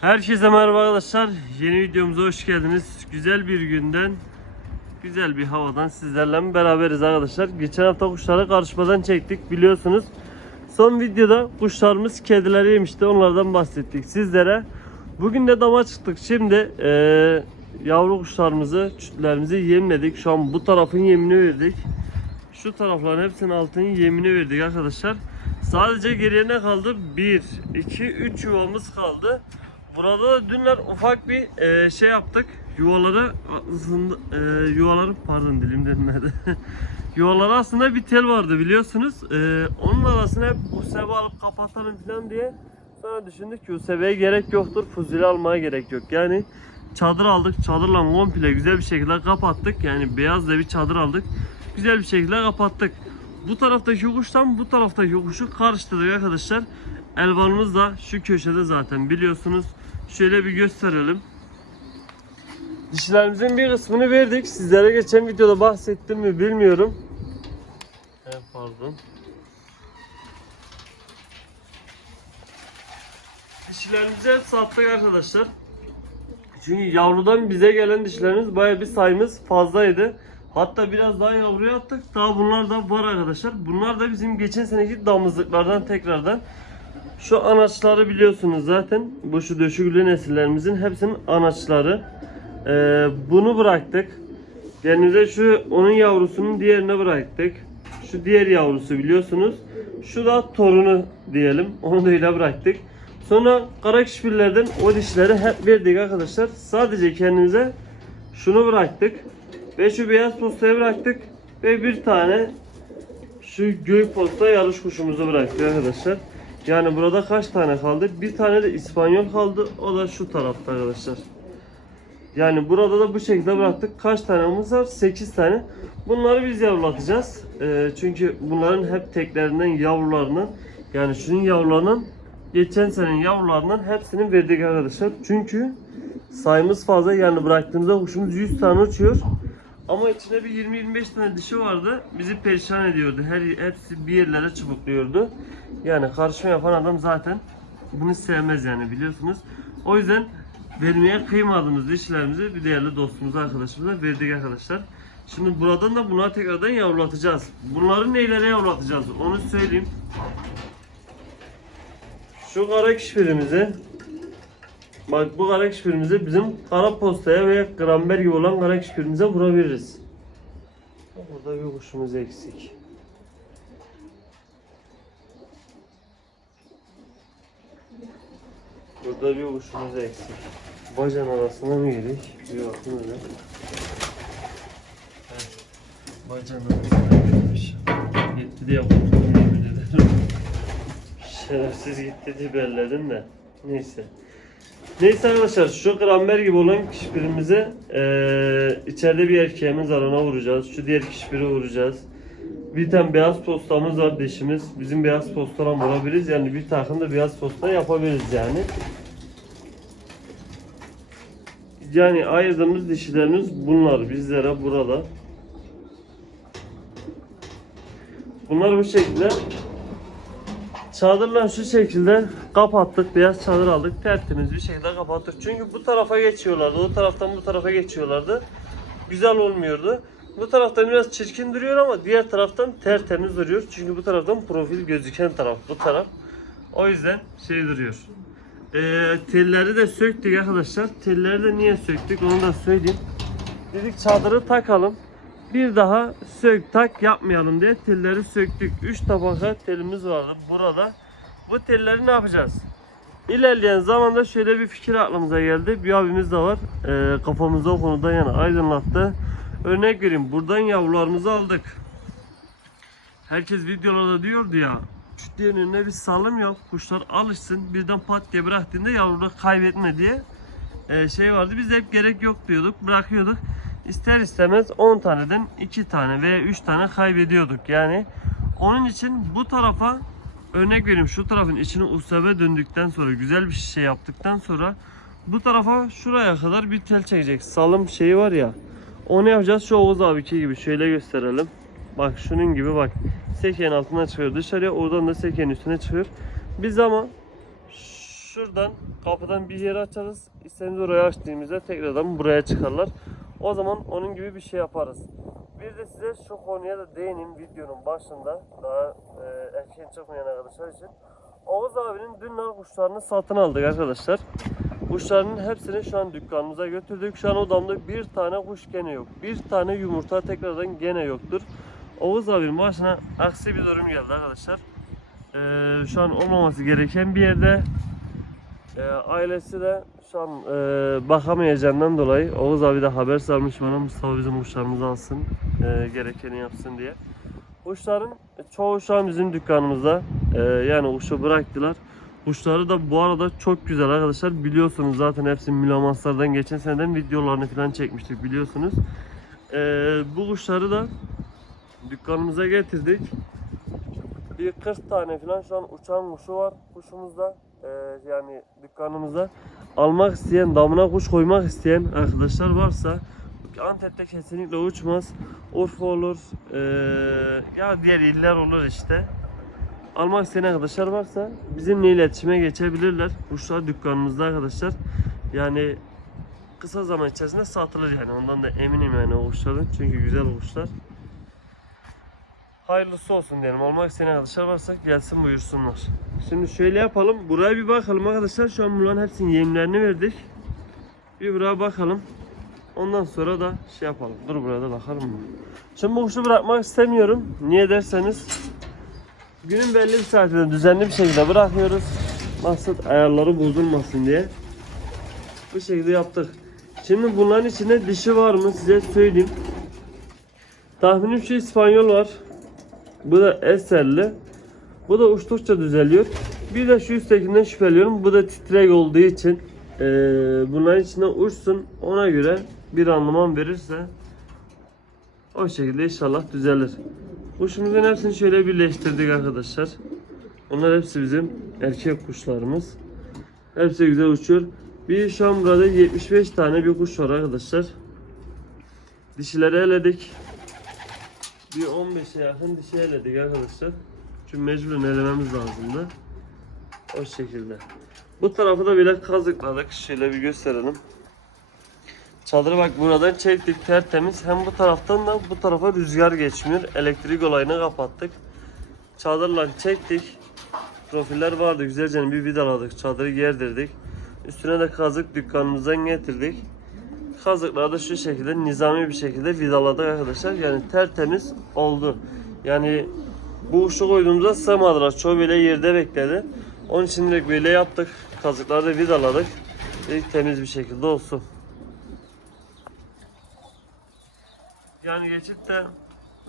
Herkese merhaba arkadaşlar. Yeni videomuza hoş geldiniz. Güzel bir günden, güzel bir havadan sizlerle beraberiz arkadaşlar. Geçen hafta kuşları karışmadan çektik biliyorsunuz. Son videoda kuşlarımız kedileri yemişti. Onlardan bahsettik sizlere. Bugün de dama çıktık. Şimdi eee, yavru kuşlarımızı, çütlerimizi yemledik. Şu an bu tarafın yemini verdik. Şu tarafların hepsinin altının yemini verdik arkadaşlar. Sadece geriye ne kaldı? 1, 2, 3 yuvamız kaldı. Burada da dünler ufak bir e, şey yaptık. Yuvaları aslında e, yuvaları pardon dilim dönmedi. yuvaları aslında bir tel vardı biliyorsunuz. E, onun arasına hep usebe alıp kapatalım falan diye sonra düşündük ki usebeye gerek yoktur. Fuzili almaya gerek yok. Yani çadır aldık. Çadırla komple güzel bir şekilde kapattık. Yani beyaz da bir çadır aldık. Güzel bir şekilde kapattık. Bu taraftaki kuştan bu taraftaki kuşu karıştırdık arkadaşlar. Elvanımız da şu köşede zaten biliyorsunuz. Şöyle bir gösterelim. Dişilerimizin bir kısmını verdik. Sizlere geçen videoda bahsettim mi bilmiyorum. He, pardon. Dişilerimizi hep sattık arkadaşlar. Çünkü yavrudan bize gelen dişlerimiz baya bir sayımız fazlaydı. Hatta biraz daha yavruya attık. Daha bunlar da var arkadaşlar. Bunlar da bizim geçen seneki damızlıklardan tekrardan. Şu anaçları biliyorsunuz zaten. Bu şu döşüklü nesillerimizin hepsinin anaçları. Ee, bunu bıraktık. Kendimize şu onun yavrusunun diğerine bıraktık. Şu diğer yavrusu biliyorsunuz. Şu da torunu diyelim. Onu da öyle bıraktık. Sonra kara kişpillerden o dişleri hep verdik arkadaşlar. Sadece kendimize şunu bıraktık. Ve şu beyaz postayı bıraktık. Ve bir tane şu gök posta yarış kuşumuzu bıraktık arkadaşlar. Yani burada kaç tane kaldı? Bir tane de İspanyol kaldı. O da şu tarafta arkadaşlar. Yani burada da bu şekilde bıraktık. Kaç tanemiz var? 8 tane. Bunları biz yavrulatacağız. Ee, çünkü bunların hep teklerinden yavrularını yani şunun yavrularının geçen senenin yavrularından hepsini verdik arkadaşlar. Çünkü sayımız fazla yani bıraktığımızda kuşumuz 100 tane uçuyor. Ama içinde bir 20-25 tane dişi vardı. Bizi perişan ediyordu. Her hepsi bir yerlere çubukluyordu. Yani karışma yapan adam zaten bunu sevmez yani biliyorsunuz. O yüzden vermeye kıymadığımız dişilerimizi bir değerli dostumuza, arkadaşımıza verdik arkadaşlar. Şimdi buradan da buna tekrardan yavrulatacağız. Bunları neylere yavrulatacağız onu söyleyeyim. Şu kara kişfirimizi Bak bu kara kişfirimizi bizim kara postaya veya gramber gibi olan kara kişfirimize vurabiliriz. Burada bir kuşumuz eksik. Burada bir kuşumuz eksik. Bacan arasına mı girdik? Bir bakın öyle. Bacan arasına girmiş. Gitti diye korktum yemin ederim. Şerefsiz gitti diye belledim de. Neyse. Neyse arkadaşlar şu gramber gibi olan kişpirimize eee içeride bir erkeğimiz var ona vuracağız. Şu diğer kişpiri vuracağız. Bir tane beyaz postamız var dişimiz. Bizim beyaz postana vurabiliriz. Yani bir takım da beyaz posta yapabiliriz yani. Yani ayırdığımız dişilerimiz bunlar bizlere burada. Bunlar bu şekilde Çadırla şu şekilde kapattık. Beyaz çadır aldık. Tertemiz bir şekilde kapattık. Çünkü bu tarafa geçiyorlardı. O taraftan bu tarafa geçiyorlardı. Güzel olmuyordu. Bu taraftan biraz çirkin duruyor ama diğer taraftan tertemiz duruyor. Çünkü bu taraftan profil gözüken taraf bu taraf. O yüzden şey duruyor. Ee, telleri de söktük arkadaşlar. Telleri de niye söktük onu da söyleyeyim. Dedik çadırı takalım. Bir daha sök tak yapmayalım diye telleri söktük. 3 tabaka telimiz vardı burada. Bu telleri ne yapacağız? İlerleyen zamanda şöyle bir fikir aklımıza geldi. Bir abimiz de var. Ee, kafamızda o konuda yani aydınlattı. Örnek vereyim. Buradan yavrularımızı aldık. Herkes videolarda diyordu ya. Çütlerin önüne bir salım yok. Kuşlar alışsın. Birden pat diye bıraktığında yavruları kaybetme diye ee, şey vardı. Biz de hep gerek yok diyorduk. Bırakıyorduk ister istemez 10 taneden 2 tane veya 3 tane kaybediyorduk. Yani onun için bu tarafa örnek vereyim şu tarafın içine usebe döndükten sonra güzel bir şey yaptıktan sonra bu tarafa şuraya kadar bir tel çekecek. Salım şeyi var ya. Onu yapacağız şu Oğuz abiki gibi. Şöyle gösterelim. Bak şunun gibi bak. Sekenin altına çıkıyor dışarıya. Oradan da sekenin üstüne çıkıyor. Biz ama şuradan kapıdan bir yere açarız. İstediğimiz oraya açtığımızda tekrardan buraya çıkarlar. O zaman onun gibi bir şey yaparız. Bir de size şu konuya da değineyim videonun başında. Daha e, erken çıkmayan arkadaşlar için. Oğuz abinin dünler kuşlarını satın aldık arkadaşlar. Kuşların hepsini şu an dükkanımıza götürdük. Şu an odamda bir tane kuş gene yok. Bir tane yumurta tekrardan gene yoktur. Oğuz abinin başına aksi bir durum geldi arkadaşlar. Ee, şu an olmaması gereken bir yerde. Ee, ailesi de şu an e, bakamayacağından dolayı Oğuz abi de haber salmış bana Mustafa bizim kuşlarımızı alsın e, gerekeni yapsın diye. Kuşların çoğu şu an bizim dükkanımızda. E, yani kuşu bıraktılar. Kuşları da bu arada çok güzel arkadaşlar. Biliyorsunuz zaten hepsi Mülamaslardan geçen seneden videolarını falan çekmiştik biliyorsunuz. E, bu kuşları da dükkanımıza getirdik. Bir 40 tane falan şu an uçan kuşu var kuşumuzda. Ee, yani dükkanımızda. Almak isteyen, damına kuş koymak isteyen arkadaşlar varsa Antep'te kesinlikle uçmaz. Urfa olur. ee, ya diğer iller olur işte. Almak isteyen arkadaşlar varsa bizimle iletişime geçebilirler. Kuşlar dükkanımızda arkadaşlar. Yani kısa zaman içerisinde satılır yani. Ondan da eminim yani o kuşların. Çünkü güzel kuşlar. Hayırlısı olsun diyelim. Olmak isteyen arkadaşlar varsa gelsin buyursunlar. Şimdi şöyle yapalım. Buraya bir bakalım arkadaşlar. Şu an bunların hepsinin yemlerini verdik. Bir buraya bakalım. Ondan sonra da şey yapalım. Dur burada bakalım? Şimdi bu kuşu bırakmak istemiyorum. Niye derseniz günün belli bir saatinde düzenli bir şekilde bırakıyoruz. Maksat ayarları bozulmasın diye. Bu şekilde yaptık. Şimdi bunların içinde dişi var mı size söyleyeyim. Tahminim şu İspanyol var. Bu da eserli. Bu da uçtukça düzeliyor. Bir de şu üsttekinden şüpheliyorum. Bu da titrek olduğu için eee bunların içinde uçsun. Ona göre bir anlamam verirse o şekilde inşallah düzelir. Kuşumuzun hepsini şöyle birleştirdik arkadaşlar. Bunlar hepsi bizim erkek kuşlarımız. Hepsi güzel uçuyor. Bir şu an burada 75 tane bir kuş var arkadaşlar. Dişileri eledik. Bir 15'e yakın dişi eledik arkadaşlar. Çünkü mecburen elememiz lazımdı. O şekilde. Bu tarafı da bile kazıkladık. Şöyle bir gösterelim. Çadırı bak buradan çektik tertemiz. Hem bu taraftan da bu tarafa rüzgar geçmiyor. Elektrik olayını kapattık. Çadırla çektik. Profiller vardı. Güzelce bir vidaladık. Çadırı gerdirdik. Üstüne de kazık dükkanımızdan getirdik. Kazıkları da şu şekilde nizami bir şekilde vidaladık arkadaşlar. Yani tertemiz oldu. Yani bu uçlu koyduğumuzda sığmadılar. Çoğu böyle yerde bekledi. Onun için direkt böyle yaptık. Kazıkları da vidaladık. Dedik temiz bir şekilde olsun. Yani geçit de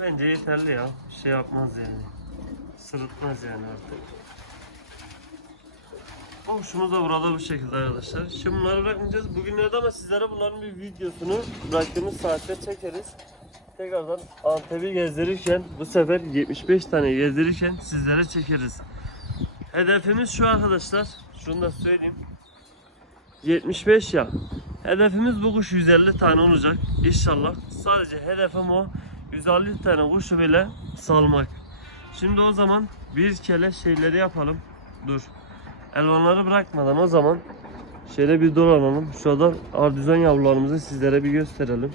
bence yeterli ya. Bir şey yapmaz yani. Sırıtmaz yani artık. Komşumuz da burada bu şekilde arkadaşlar. Şimdi bunları bırakmayacağız. Bugünlerde ama sizlere bunların bir videosunu bıraktığımız saatte çekeriz. Tekrardan Antep'i gezdirirken bu sefer 75 tane gezdirirken sizlere çekeriz. Hedefimiz şu arkadaşlar. Şunu da söyleyeyim. 75 ya. Hedefimiz bu kuş 150 tane olacak inşallah. Sadece hedefim o. 150 tane kuşu bile salmak. Şimdi o zaman bir kere şeyleri yapalım. Dur. Elvanları bırakmadan o zaman şöyle bir dolanalım. Şurada ardüzen yavrularımızı sizlere bir gösterelim.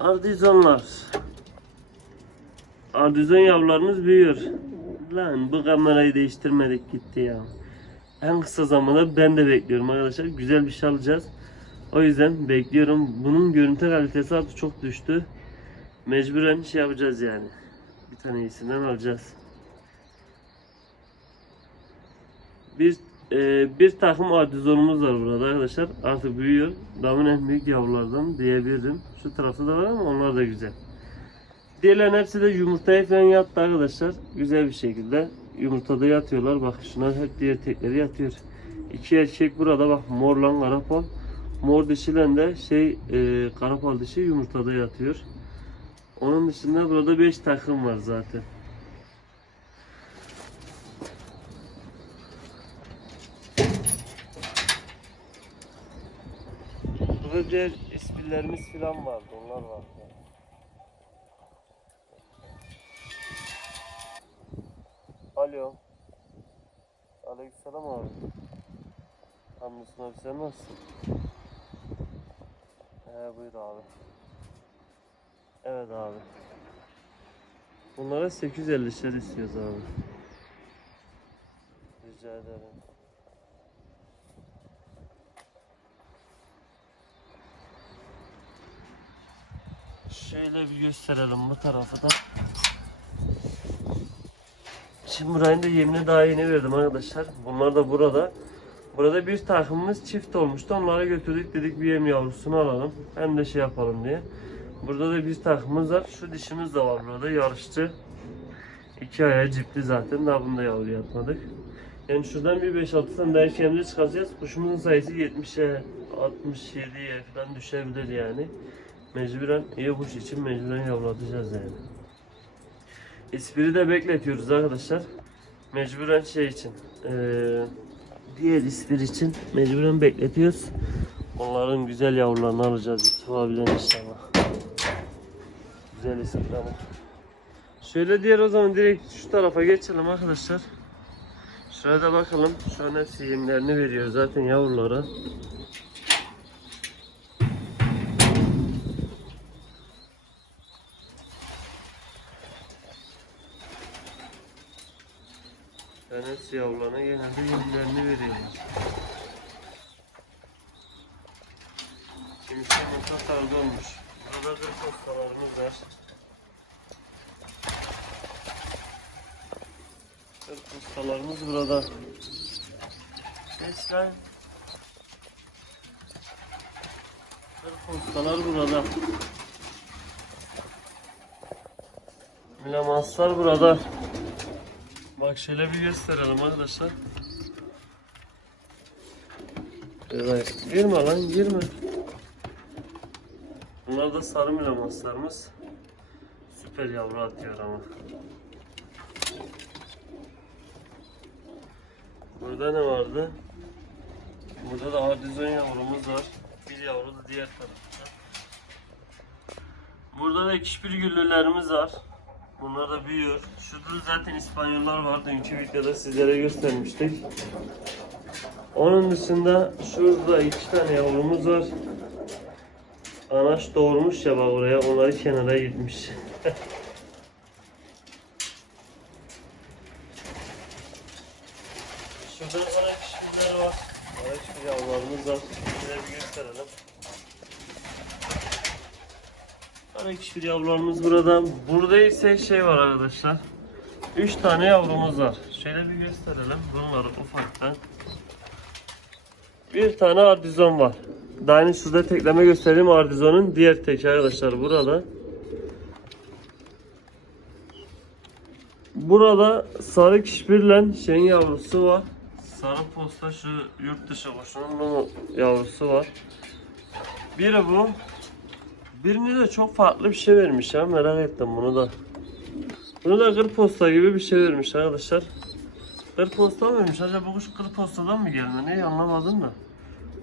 Ardizonlar. Ardizon yavrularımız büyüyor. Lan bu kamerayı değiştirmedik gitti ya. En kısa zamanda ben de bekliyorum arkadaşlar. Güzel bir şey alacağız. O yüzden bekliyorum. Bunun görüntü kalitesi artık çok düştü. Mecburen şey yapacağız yani. Bir tane iyisinden alacağız. Bir e, bir takım ardizonumuz var burada arkadaşlar. Artık büyüyor. Damın en büyük yavrulardan diyebilirim. Şu tarafta da var ama onlar da güzel. Diğerlerin hepsi de yumurtaya falan yattı arkadaşlar. Güzel bir şekilde yumurtada yatıyorlar. Bak şunlar hep diğer tekleri yatıyor. İki erkek burada bak morla karapal. Mor dişiyle de şey e, karapal dişi yumurtada yatıyor. Onun dışında burada 5 takım var zaten. Burada diğer ispillerimiz falan vardı. Onlar vardı. Alo. Aleykümselam abi. Hamdolsun abi sen nasılsın? He buyur abi. Evet abi. Bunlara 850 şer istiyoruz abi. Rica ederim. Şöyle bir gösterelim bu tarafı da. Şimdi burayı da yemini daha yeni verdim arkadaşlar. Bunlar da burada. Burada bir takımımız çift olmuştu. Onlara götürdük dedik bir yem yavrusunu alalım. Hem de şey yapalım diye. Burada da bir takımımız var. Şu dişimiz de var burada yarışçı. İki aya cipli zaten. Daha bunda yavru yapmadık. Yani şuradan bir 5-6 tane daha erkeğimizi çıkaracağız. Kuşumuzun sayısı 70'e 67'ye falan düşebilir yani. Mecburen iyi kuş için mecburen yavrulatacağız yani. İspiri de bekletiyoruz arkadaşlar. Mecburen şey için. eee, diğer ispir için mecburen bekletiyoruz. Onların güzel yavrularını alacağız Yusuf abiler inşallah. Güzel ispir ama. Şöyle diğer o zaman direkt şu tarafa geçelim arkadaşlar. Şuraya da bakalım. Şu an veriyor zaten yavrulara. Ben hepsi yavrularına genelde yemlerini veriyorlar. Kimisi yumurta tarzı olmuş. Burada da postalarımız var. Postalarımız burada. Geç lan. Postalar burada. Milamaslar burada. Bak şöyle bir gösterelim arkadaşlar. Evet. Girme lan girme. Bunlar da sarı milamaslarımız. Süper yavru atıyor ama. Burada ne vardı? Burada da ardizon yavrumuz var. Bir yavru da diğer tarafta. Burada da ekşpil güllülerimiz var. Bunlar da büyüyor. Şurada zaten İspanyollar var. Dünkü videoda sizlere göstermiştik. Onun dışında şurada iki tane yavrumuz var. Anaç doğurmuş ya bak oraya. Onları kenara gitmiş. Şurada bana kişiler var. Bana kişi yavrularımız var. Şöyle bir gösterelim. Kişi yavrularımız burada. Burada ise şey var arkadaşlar. 3 tane yavrumuz var. Şöyle bir gösterelim. Bunları ufaktan. Bir tane ardizon var. Daha yeni şurada tekleme göstereyim ardizonun diğer tek arkadaşlar burada. Burada sarı kişbirle şeyin yavrusu var. Sarı posta şu yurt dışı kuşunun yavrusu var. Biri bu. Birini de çok farklı bir şey vermiş ya merak ettim bunu da. Bunu da kır posta gibi bir şey vermiş arkadaşlar. Kır posta mı vermiş? Acaba bu kuş kır postadan mı geldi? Neyi anlamadım da.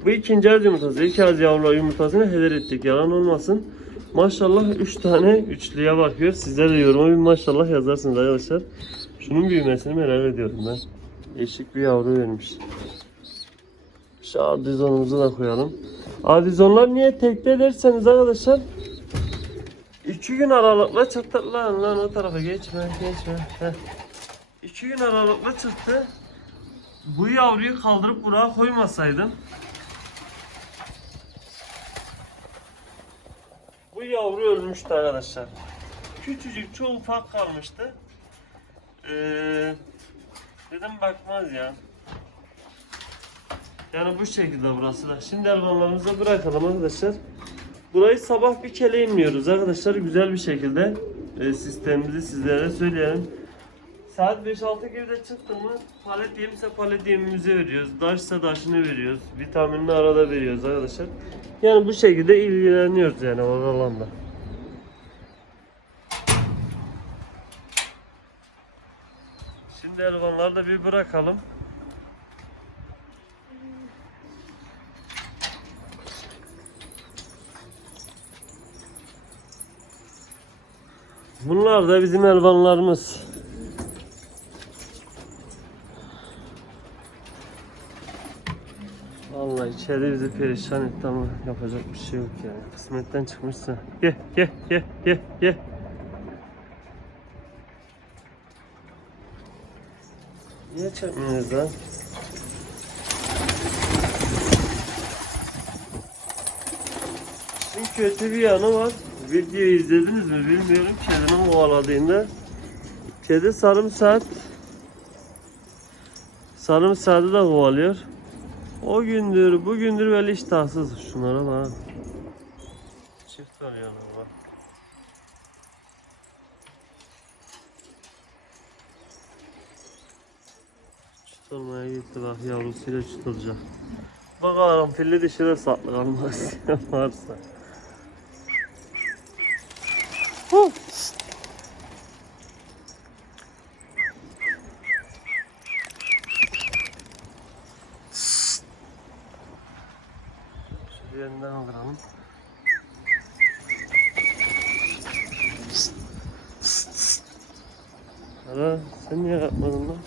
Bu ikinci az yumurtası. İlk az yavru yumurtasını heder ettik. Yalan olmasın. Maşallah 3 tane üçlüye bakıyor. Sizler de yoruma bir maşallah yazarsınız arkadaşlar. Şunun büyümesini merak ediyorum ben. Eşik bir yavru vermiş. Şu adizonumuzu da koyalım. Adizonlar niye tekte derseniz arkadaşlar. İki gün aralıkla çıktı lan lan o tarafa geçme geçme. Heh. İki gün aralıkla çıktı. Bu yavruyu kaldırıp buraya koymasaydım. Bu yavru ölmüştü arkadaşlar. Küçücük çok ufak kalmıştı. Ee, dedim bakmaz ya. Yani bu şekilde burası da. Şimdi hayvanlarımızı bırakalım arkadaşlar. Burayı sabah bir kere inmiyoruz arkadaşlar. Güzel bir şekilde e, sistemimizi sizlere söyleyelim. Saat 5-6 gibi de çıktın mı palet yemse palet yemimizi veriyoruz. Daşsa daşını veriyoruz. Vitaminini arada veriyoruz arkadaşlar. Yani bu şekilde ilgileniyoruz yani o alanda. Şimdi hayvanları da bir bırakalım. Bunlar da bizim elvanlarımız. Vallahi içeride bizi perişan etti ama yapacak bir şey yok yani. Kısmetten çıkmışsa. Ye ye ye ye ye. Niye çekmiyoruz lan? Bir kötü bir yanı var. Videoyu izlediniz mi bilmiyorum. Kedinin kovaladığında. Kedi sarımsak sarımsağı da kovalıyor. O gündür, bugündür böyle iştahsız. Şunlara bak. Çift var yanında. Çıt olmaya gitti bak yavrusuyla çıt olacak. Bakalım filli dişi de saklı kalmaz varsa. Huh. Şu yerinden alalım. Ara sen niye yapmadın lan?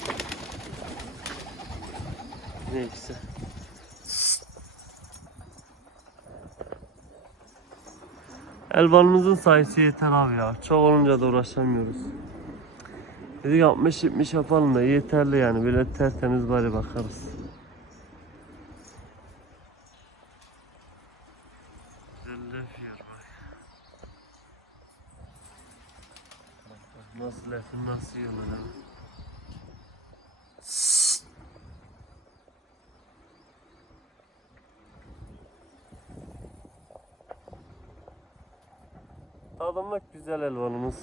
Neyse. Elvanımızın sayısı yeter abi ya. Çok olunca da uğraşamıyoruz. Dedik 60-70 yapalım da yeterli yani. Böyle tertemiz bari bakarız. Nasıl lafı nasıl yiyorlar. Güzel elvanımız.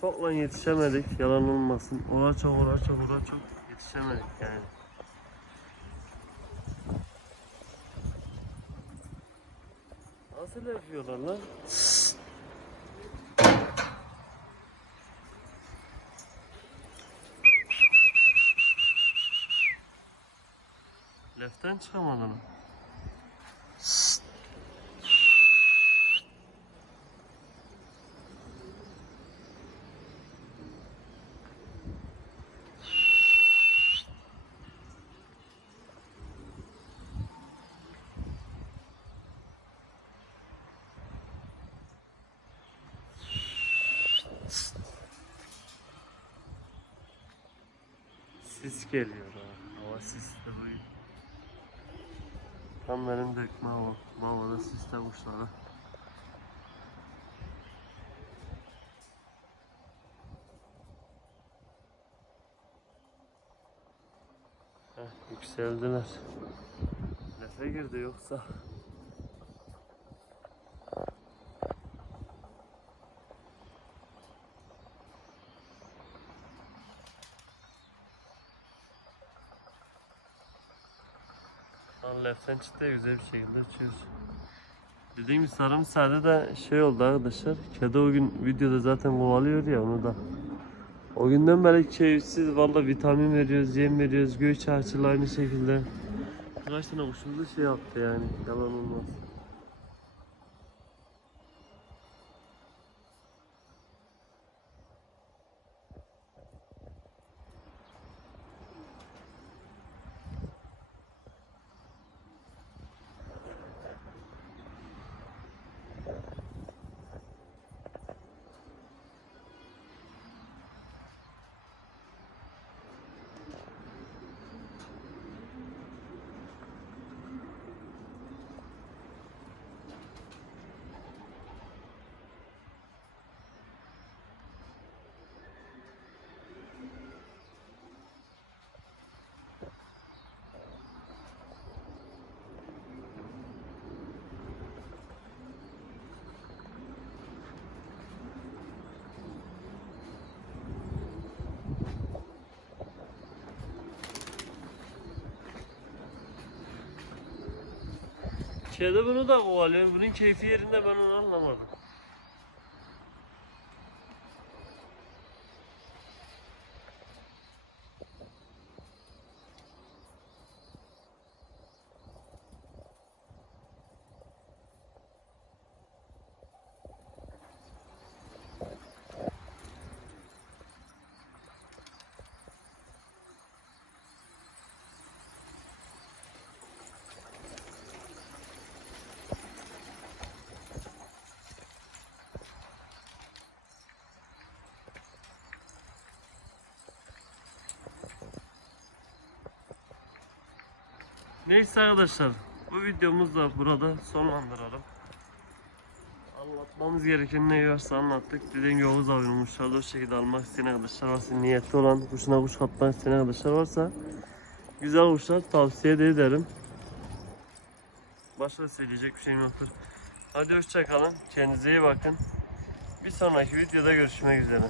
Çokla yetişemedik yalan olmasın. Ora çok ora çok ora çok yetişemedik yani. Nasıl yapıyorlar lan? Leften çıkamadı Sis geliyor ha. Hava sisli bu. Tam benim dökme hava. Bu havada sisle kuşları. Heh, yükseldiler. Nefe girdi yoksa. Lan leften çıktı ya, güzel bir şekilde uçuyor. Dediğim gibi sarımsağda da şey oldu arkadaşlar. Kedi o gün videoda zaten kovalıyor ya onu da. O günden beri keyifsiz valla vitamin veriyoruz, yem veriyoruz, göğüs çarçılı aynı şekilde. Kaç tane kuşumuzu şey yaptı yani yalan olmaz. Kedi bunu da kovalıyor. Bunun keyfi yerinde ben onu Neyse arkadaşlar bu videomuzu da burada sonlandıralım. Anlatmamız gereken ne varsa anlattık. Dediğim gibi Oğuz abinin kuşları o şekilde almak isteyen arkadaşlar varsa niyetli olan kuşuna kuş katmak isteyen arkadaşlar varsa güzel kuşlar tavsiye de ederim. Başka söyleyecek bir şeyim yoktur. Hadi hoşçakalın. Kendinize iyi bakın. Bir sonraki videoda görüşmek üzere.